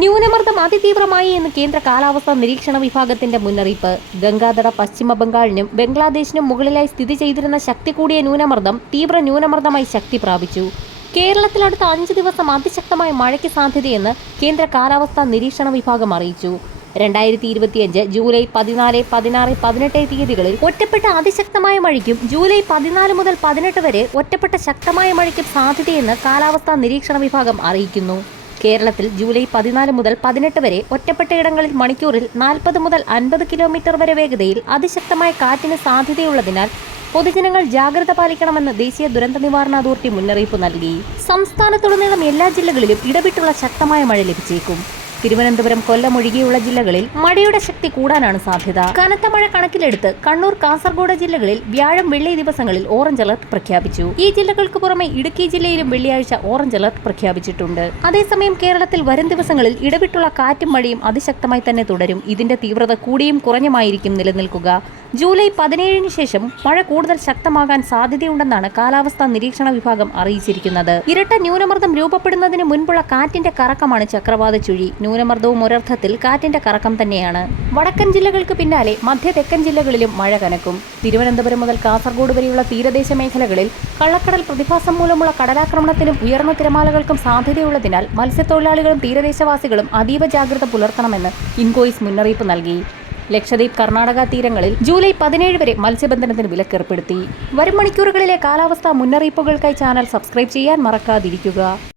ന്യൂനമർദ്ദം അതിതീവ്രമായി എന്ന് കേന്ദ്ര കാലാവസ്ഥാ നിരീക്ഷണ വിഭാഗത്തിന്റെ മുന്നറിയിപ്പ്. ഗംഗാതട പശ്ചിമ ബംഗാളിനും ബംഗ്ലാദേശിനും മുകളിലായി സ്ഥിതി ചെയ്തിരുന്ന ശക്തി കൂടിയ ന്യൂനമർദ്ദം തീവ്ര ന്യൂനമർദ്ദമായി ശക്തി പ്രാപിച്ചു. കേരളത്തിൽ അടുത്ത അഞ്ച് ദിവസം അതിശക്തമായ മഴയ്ക്ക് സാധ്യതയെന്ന് കേന്ദ്ര കാലാവസ്ഥാ നിരീക്ഷണ വിഭാഗം അറിയിച്ചു. രണ്ടായിരത്തി ഇരുപത്തിയഞ്ച് ജൂലൈ പതിനാല് പതിനാറ് പതിനെട്ട് തീയതികളിൽ ഒറ്റപ്പെട്ട അതിശക്തമായ മഴയ്ക്കും ജൂലൈ പതിനാല് മുതൽ പതിനെട്ട് വരെ ഒറ്റപ്പെട്ട ശക്തമായ മഴയ്ക്കും സാധ്യതയെന്ന് കാലാവസ്ഥാ നിരീക്ഷണ വിഭാഗം അറിയിക്കുന്നു. കേരളത്തിൽ ജൂലൈ പതിനാല് മുതൽ പതിനെട്ട് വരെ ഒറ്റപ്പെട്ട ഇടങ്ങളിൽ മണിക്കൂറിൽ നാൽപ്പത് മുതൽ അൻപത് കിലോമീറ്റർ വരെ വേഗതയിൽ അതിശക്തമായ കാറ്റിന് സാധ്യതയുള്ളതിനാൽ പൊതുജനങ്ങൾ ജാഗ്രത പാലിക്കണമെന്ന് ദേശീയ ദുരന്ത നിവാരണ അതോറിറ്റി മുന്നറിയിപ്പ് നൽകി. സംസ്ഥാനത്തുടനീളം എല്ലാ ജില്ലകളിലും ഇടവിട്ടുള്ള ശക്തമായ മഴ ലഭിച്ചേക്കും. തിരുവനന്തപുരം കൊല്ലം ഒഴികെയുള്ള ജില്ലകളിൽ മഴയുടെ ശക്തി കൂടാനാണ് സാധ്യത. കനത്ത മഴ കണക്കിലെടുത്ത് കണ്ണൂർ കാസർഗോഡ് ജില്ലകളിൽ വ്യാഴം വെള്ളി ദിവസങ്ങളിൽ ഓറഞ്ച് അലർട്ട് പ്രഖ്യാപിച്ചു. ഈ ജില്ലകൾക്ക് പുറമെ ഇടുക്കി ജില്ലയിലും വെള്ളിയാഴ്ച ഓറഞ്ച് അലർട്ട് പ്രഖ്യാപിച്ചിട്ടുണ്ട്. അതേസമയം കേരളത്തിൽ വരും ദിവസങ്ങളിൽ ഇടവിട്ടുള്ള കാറ്റും മഴയും അതിശക്തമായി തന്നെ തുടരും. ഇതിന്റെ തീവ്രത കൂടിയും കുറഞ്ഞുമായിരിക്കും നിലനിൽക്കുക. ജൂലൈ പതിനേഴിന് ശേഷം മഴ കൂടുതൽ ശക്തമാകാൻ സാധ്യതയുണ്ടെന്നാണ് കാലാവസ്ഥാ നിരീക്ഷണ വിഭാഗം അറിയിച്ചിരിക്കുന്നത്. ഇരട്ട ന്യൂനമർദ്ദം രൂപപ്പെടുന്നതിന് മുൻപുള്ള കാറ്റിന്റെ കറക്കമാണ് ചക്രവാത ചുഴി. ന്യൂനമർദ്ദവും ഒരർത്ഥത്തിൽ കാറ്റിന്റെ കറക്കം തന്നെയാണ്. വടക്കൻ ജില്ലകൾക്ക് പിന്നാലെ മധ്യ തെക്കൻ ജില്ലകളിലും മഴ കനക്കും. തിരുവനന്തപുരം മുതൽ കാസർഗോഡ് വരെയുള്ള തീരദേശ മേഖലകളിൽ കള്ളക്കടൽ പ്രതിഭാസം മൂലമുള്ള കടലാക്രമണത്തിനും ഉയർന്ന തിരമാലകൾക്കും സാധ്യതയുള്ളതിനാൽ മത്സ്യത്തൊഴിലാളികളും തീരദേശവാസികളും അതീവ ജാഗ്രത പുലർത്തണമെന്ന് ഇൻകോയിസ് മുന്നറിയിപ്പ് നൽകി. ലക്ഷദ്വീപ് കർണാടക തീരങ്ങളിൽ ജൂലൈ പതിനേഴ് വരെ മത്സ്യബന്ധനത്തിന് വിലക്കേർപ്പെടുത്തി. വരും മണിക്കൂറുകളിലെ കാലാവസ്ഥാ മുന്നറിയിപ്പുകൾക്കായി ചാനൽ സബ്സ്ക്രൈബ് ചെയ്യാൻ മറക്കാതിരിക്കുക.